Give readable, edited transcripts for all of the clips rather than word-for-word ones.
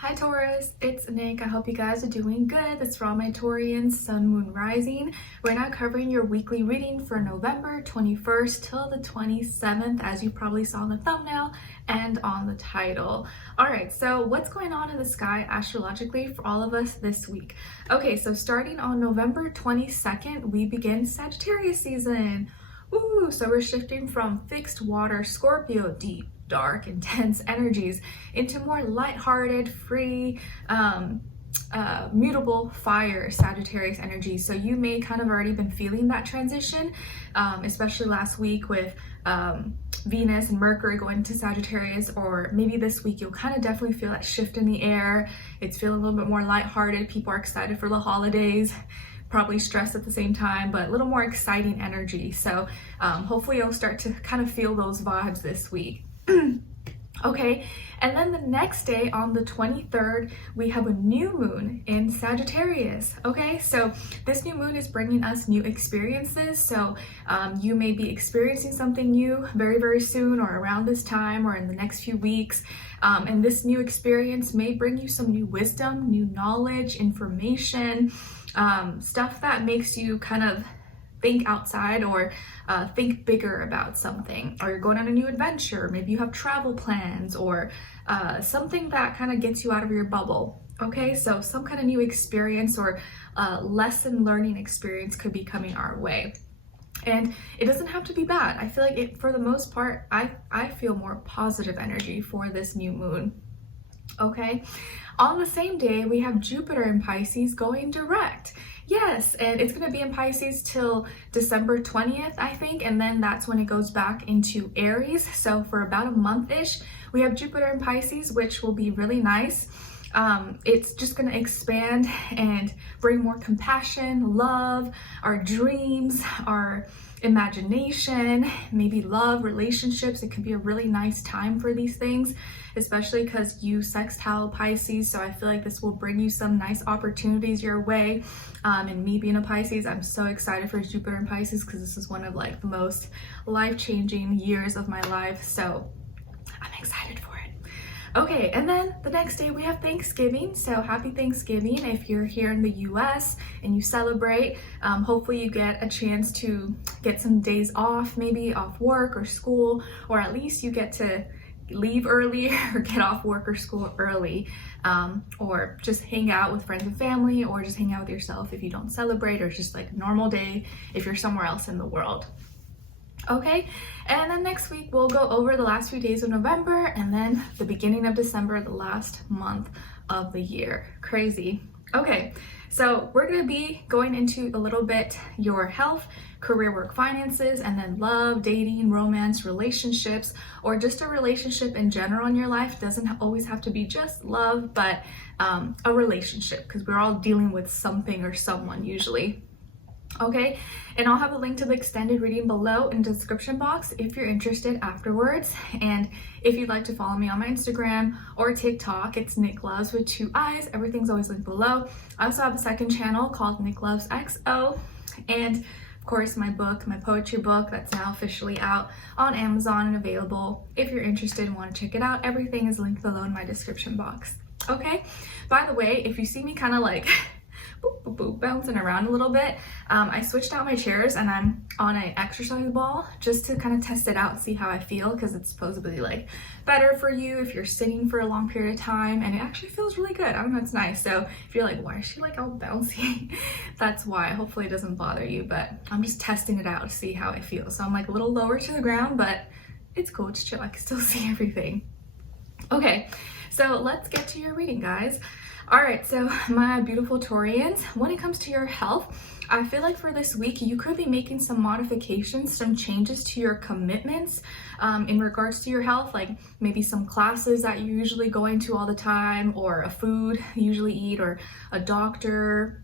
Hi Taurus, it's Nick. I hope you guys are doing good. That's for all my Taurians, Sun, Moon, Rising. We're now covering your weekly reading for November 21st till the 27th, as you probably saw in the thumbnail and on the title. Alright, so what's going on in the sky astrologically for all of us this week? Okay, so starting on November 22nd, we begin Sagittarius season. Ooh, so we're shifting from fixed water Scorpio, deep, dark, intense energies into more lighthearted, free, mutable fire Sagittarius energy. So you may kind of already been feeling that transition, especially last week with Venus and Mercury going to Sagittarius, or maybe this week you'll kind of definitely feel that shift in the air. It's feeling a little bit more lighthearted. People are excited for the holidays, probably stressed at the same time, but a little more exciting energy. So hopefully you'll start to kind of feel those vibes this week. Okay, and then the next day on the 23rd, we have a new moon in Sagittarius. Okay, so this new moon is bringing us new experiences. So you may be experiencing something new very, very soon, or around this time, or in the next few weeks. And this new experience may bring you some new wisdom, new knowledge, information, stuff that makes you kind of think outside or think bigger about something, or you're going on a new adventure. Maybe you have travel plans, or something that kind of gets you out of your bubble. Okay, so some kind of new experience or lesson learning experience could be coming our way. And it doesn't have to be bad. I feel like for the most part, I feel more positive energy for this new moon. Okay, on the same day, we have Jupiter in Pisces going direct. Yes, and it's going to be in Pisces till December 20th, I think, and then that's when it goes back into Aries. So for about a month-ish, we have Jupiter in Pisces, which will be really nice. It's just going to expand and bring more compassion, love, our dreams, our imagination, maybe love, relationships. It could be a really nice time for these things, especially because you sextile Pisces. So I feel like this will bring you some nice opportunities your way. And me being a Pisces, I'm so excited for Jupiter in Pisces because this is one of like the most life-changing years of my life. So I'm excited for it. Okay, and then the next day we have Thanksgiving. So happy Thanksgiving if you're here in the US and you celebrate. Hopefully you get a chance to get some days off, maybe off work or school, or at least you get to leave early or get off work or school early, or just hang out with friends and family, or just hang out with yourself if you don't celebrate, or just like a normal day if you're somewhere else in the world. Okay, and then next week we'll go over the last few days of November and then the beginning of December, the last month of the year. Crazy. Okay, so we're going to be going into a little bit your health, career, work, finances, and then love, dating, romance, relationships, or just a relationship in general in your life. Doesn't always have to be just love, but a relationship, because we're all dealing with something or someone usually. Okay, and I'll have a link to the extended reading below in the description box if you're interested afterwards. And if you'd like to follow me on my Instagram or TikTok, it's Nicloves with 2 eyes. Everything's always linked below. I also have a second channel called Nicloves XO, and of course my book, my poetry book, that's now officially out on Amazon and available. If you're interested and want to check it out, everything is linked below in my description box. Okay, by the way, if you see me kind of like boop, boop, boop, bouncing around a little bit, I switched out my chairs and I'm on an exercise ball just to kind of test it out, see how I feel, because it's supposedly like better for you if you're sitting for a long period of time, and it actually feels really good. I don't know, it's nice. So if you're like, why is she like all bouncy? That's why. Hopefully it doesn't bother you, but I'm just testing it out to see how I feel. So I'm like a little lower to the ground, but it's cool, it's chill, I can still see everything. Okay, so let's get to your reading, guys. All right, so my beautiful Taurians, when it comes to your health, I feel like for this week, you could be making some modifications, some changes to your commitments in regards to your health, like maybe some classes that you're usually going to all the time, or a food you usually eat, or a doctor,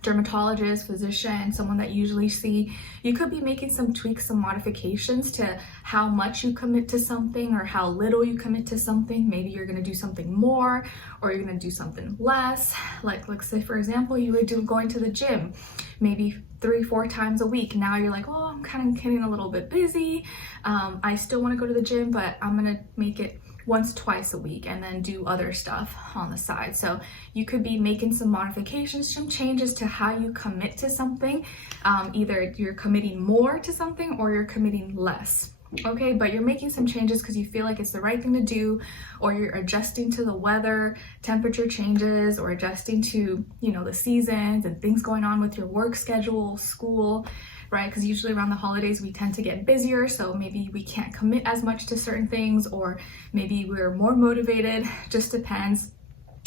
dermatologist, physician, someone that you usually see. You could be making some tweaks, some modifications to how much you commit to something or how little you commit to something. Maybe you're going to do something more, or you're going to do something less. Like, let's say for example, you were going to the gym maybe 3-4 times a week. Now you're like, oh, I'm kind of getting a little bit busy. I still want to go to the gym, but I'm going to make it once, twice a week, and then do other stuff on the side. So you could be making some modifications, some changes to how you commit to something. Either you're committing more to something or you're committing less. Okay, but you're making some changes because you feel like it's the right thing to do, or you're adjusting to the weather, temperature changes, or adjusting to, you know, the seasons and things going on with your work schedule, school, right? Because usually around the holidays we tend to get busier, so maybe we can't commit as much to certain things, or maybe we're more motivated, just depends.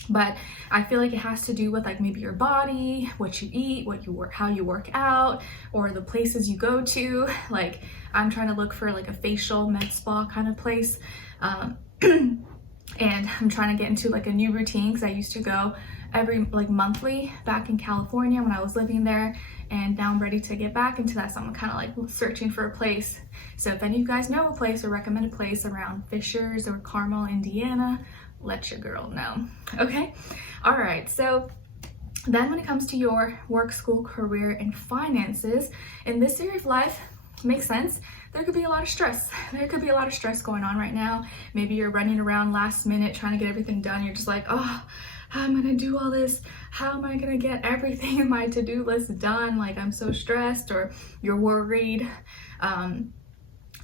But I feel like it has to do with like maybe your body, what you eat, what you work, how you work out, or the places you go to. Like I'm trying to look for like a facial med spa kind of place. And I'm trying to get into like a new routine because I used to go every like monthly back in California when I was living there, and now I'm ready to get back into that. So I'm kind of like searching for a place. So if any of you guys know a place or recommend a place around Fishers or Carmel, Indiana, let your girl know. Okay, all right. So then when it comes to your work, school, career, and finances, in this area of life, makes sense, there could be a lot of stress. There could be a lot of stress going on right now. Maybe you're running around last minute trying to get everything done. You're just like, oh, how am I gonna do all this? How am I gonna get everything in my to-do list done? Like I'm so stressed, or you're worried.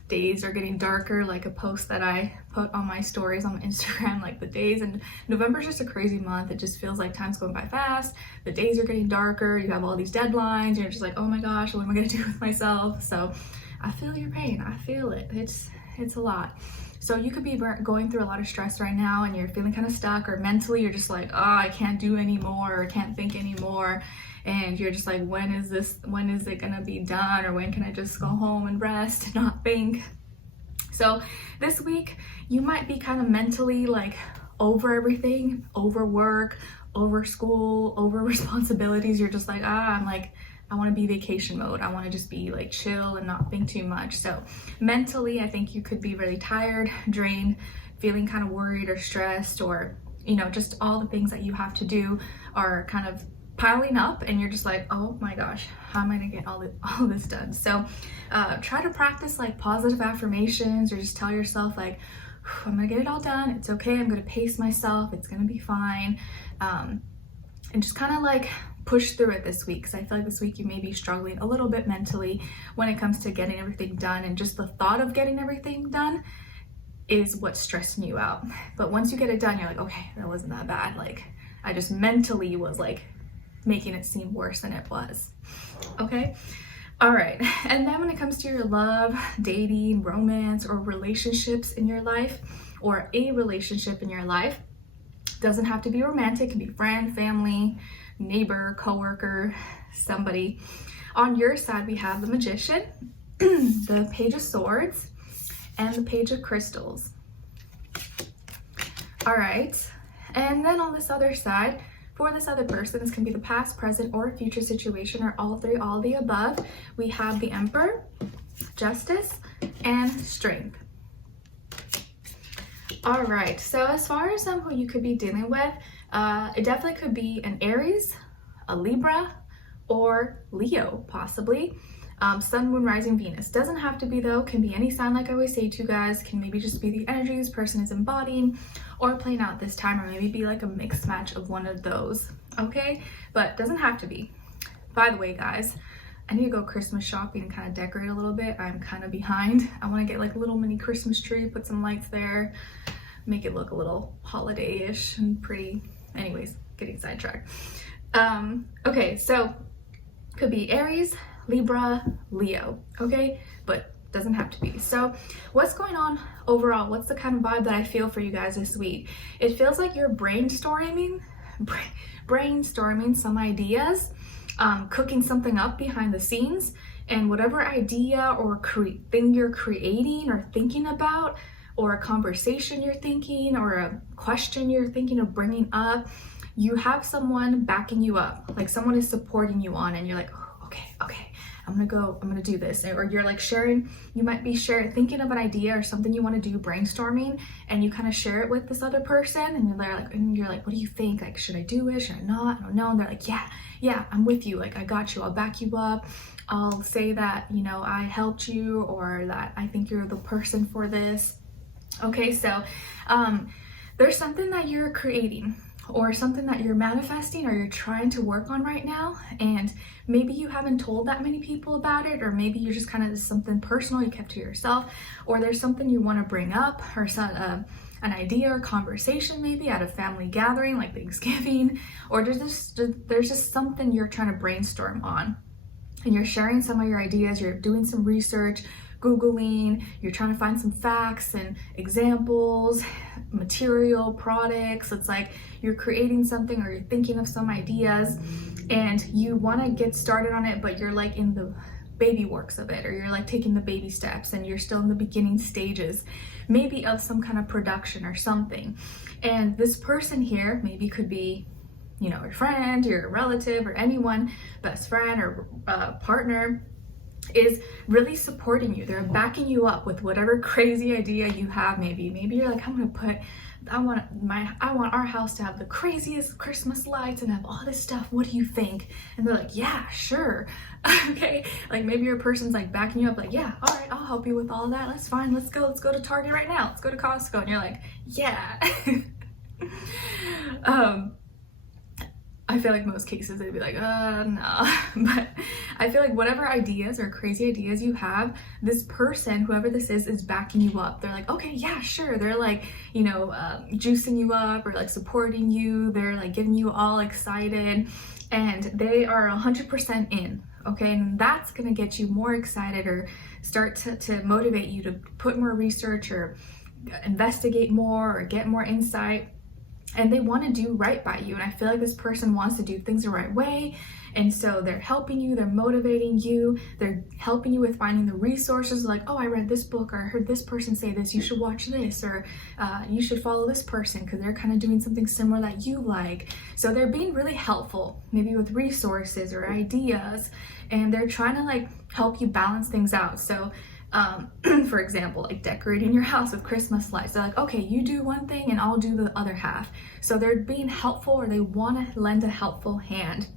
Days are getting darker, like a post that I put on my stories on Instagram, like the days, and November's just a crazy month. It just feels like time's going by fast. The days are getting darker. You have all these deadlines. You're just like, oh my gosh, what am I gonna do with myself? So I feel your pain. I feel it. It's a lot. So you could be going through a lot of stress right now, and you're feeling kind of stuck, or mentally you're just like, oh, I can't do anymore, or can't think anymore. And you're just like, when is it gonna be done? Or when can I just go home and rest and not think? So this week you might be kind of mentally like over everything, over work, over school, over responsibilities. You're just like, I want to be vacation mode. I want to just be like chill and not think too much. So mentally, I think you could be really tired, drained, feeling kind of worried or stressed, or, you know, just all the things that you have to do are kind of piling up, and you're just like, oh my gosh, how am I gonna get all this done? So try to practice like positive affirmations, or just tell yourself like, I'm gonna get it all done. It's okay. I'm gonna pace myself. It's gonna be fine. And just kind of like push through it this week, because I feel like this week you may be struggling a little bit mentally when it comes to getting everything done, and just the thought of getting everything done is what's stressing you out. But once you get it done, you're like, okay, that wasn't that bad. Like I just mentally was like making it seem worse than it was. Okay, all right. And then when it comes to your love, dating, romance, or relationships in your life, or a relationship in your life, doesn't have to be romantic, it can be friend, family, neighbor, coworker, somebody. On your side we have the Magician, the Page of Swords, and the Page of Crystals. All right, and then on this other side, for this other person, this can be the past, present, or future situation, or all three, all the above. We have the Emperor, Justice, and Strength. All right, so as far as who you could be dealing with, it definitely could be an Aries, a Libra, or Leo, possibly. Sun, Moon, Rising, Venus. Doesn't have to be though, can be any sign like I always say to you guys, can maybe just be the energy this person is embodying or playing out this time, or maybe be like a mixed match of one of those, okay? But doesn't have to be. By the way, guys, I need to go Christmas shopping and kind of decorate a little bit. I'm kind of behind. I want to get like a little mini Christmas tree, put some lights there, make it look a little holiday-ish and pretty. Anyways, getting sidetracked. Okay, so could be Aries, Libra, Leo, okay? But doesn't have to be. So what's going on overall? What's the kind of vibe that I feel for you guys this week? It feels like you're brainstorming some ideas, cooking something up behind the scenes, and whatever idea or thing you're creating or thinking about, or a conversation you're thinking, or a question you're thinking of bringing up, you have someone backing you up, like someone is supporting you on, and you're like, oh, okay, I'm gonna do this. Or you're like sharing, you might be thinking of an idea or something you want to do, brainstorming, and you kind of share it with this other person, and you're like, what do you think? Like, should I do it? Should I not? I don't know. And they're like, yeah, I'm with you. Like, I got you. I'll back you up. I'll say that, you know, I helped you, or that I think you're the person for this. Okay, so there's something that you're creating or something that you're manifesting or you're trying to work on right now, and maybe you haven't told that many people about it, or maybe you're just kind of something personal you kept to yourself, or there's something you want to bring up, or an idea or conversation maybe at a family gathering like Thanksgiving, or there's just something you're trying to brainstorm on, and you're sharing some of your ideas, you're doing some research, Googling, you're trying to find some facts and examples, material, products. It's like you're creating something or you're thinking of some ideas and you want to get started on it, but you're like in the baby works of it, or you're like taking the baby steps and you're still in the beginning stages, maybe of some kind of production or something. And this person here maybe could be, you know, your friend, your relative, or anyone, best friend or partner, is really supporting you. They're backing you up with whatever crazy idea you have. Maybe you're like, I want our house to have the craziest Christmas lights and have all this stuff. What do you think? And they're like, yeah, sure. Okay. Like maybe your person's like backing you up, like, yeah, all right, I'll help you with all that. That's fine. Let's go to Target right now. Let's go to Costco. And you're like, yeah. I feel like most cases they'd be like, no. But I feel like whatever ideas or crazy ideas you have, this person, whoever this is backing you up. They're like, okay, yeah, sure. They're like, you know, juicing you up or like supporting you. They're like getting you all excited, and they are 100% in. Okay, and that's gonna get you more excited or start to motivate you to put more research or investigate more or get more insight. And they want to do right by you. And I feel like this person wants to do things the right way. And so they're helping you, they're motivating you, they're helping you with finding the resources, like, oh, I read this book, or I heard this person say this, you should watch this, or you should follow this person because they're kind of doing something similar that you like. So they're being really helpful, maybe with resources or ideas, and they're trying to like help you balance things out. So for example, like decorating your house with Christmas lights. They're like, okay, you do one thing and I'll do the other half. So they're being helpful, or they want to lend a helpful hand.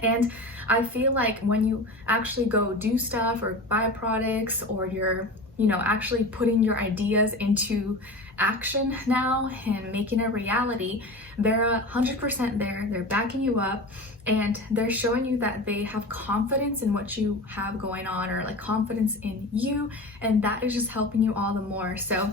And I feel like when you actually go do stuff or buy products, or you're, you know, actually putting your ideas into action now and making a reality, they're 100% there. They're backing you up, and they're showing you that they have confidence in what you have going on, or like confidence in you, and that is just helping you all the more. So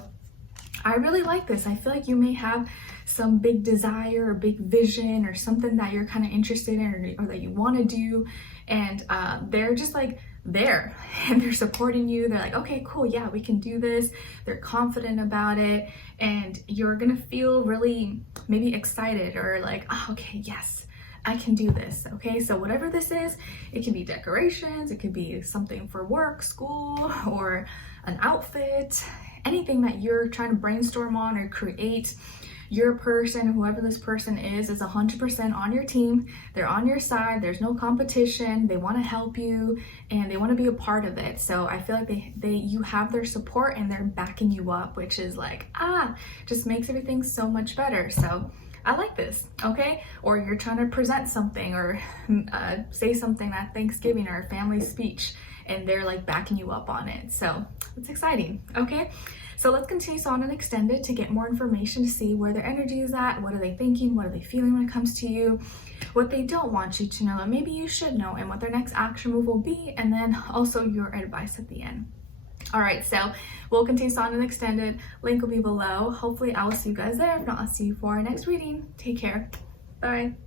I really like this. I feel like you may have some big desire or big vision or something that you're kind of interested in, or that you want to do, and they're just like there and they're supporting you. They're like, okay, cool, yeah, we can do this. They're confident about it, and you're gonna feel really maybe excited or like, oh, okay, yes, I can do this. Okay, so whatever this is, it can be decorations, it could be something for work, school, or an outfit, anything that you're trying to brainstorm on or create. Your person, whoever this person is 100% on your team. They're on your side. There's no competition. They want to help you and they want to be a part of it. So I feel like you have their support and they're backing you up, which is like, just makes everything so much better. So I like this, okay? Or you're trying to present something or say something at Thanksgiving or a family speech, and they're like backing you up on it. So it's exciting, okay? So let's continue on and extend it to get more information, to see where their energy is at, what are they thinking, what are they feeling when it comes to you, what they don't want you to know, and maybe you should know, and what their next action move will be, and then also your advice at the end. All right, so we'll continue on and extend it. Link will be below. Hopefully I will see you guys there. If not, I'll see you for our next reading. Take care. Bye.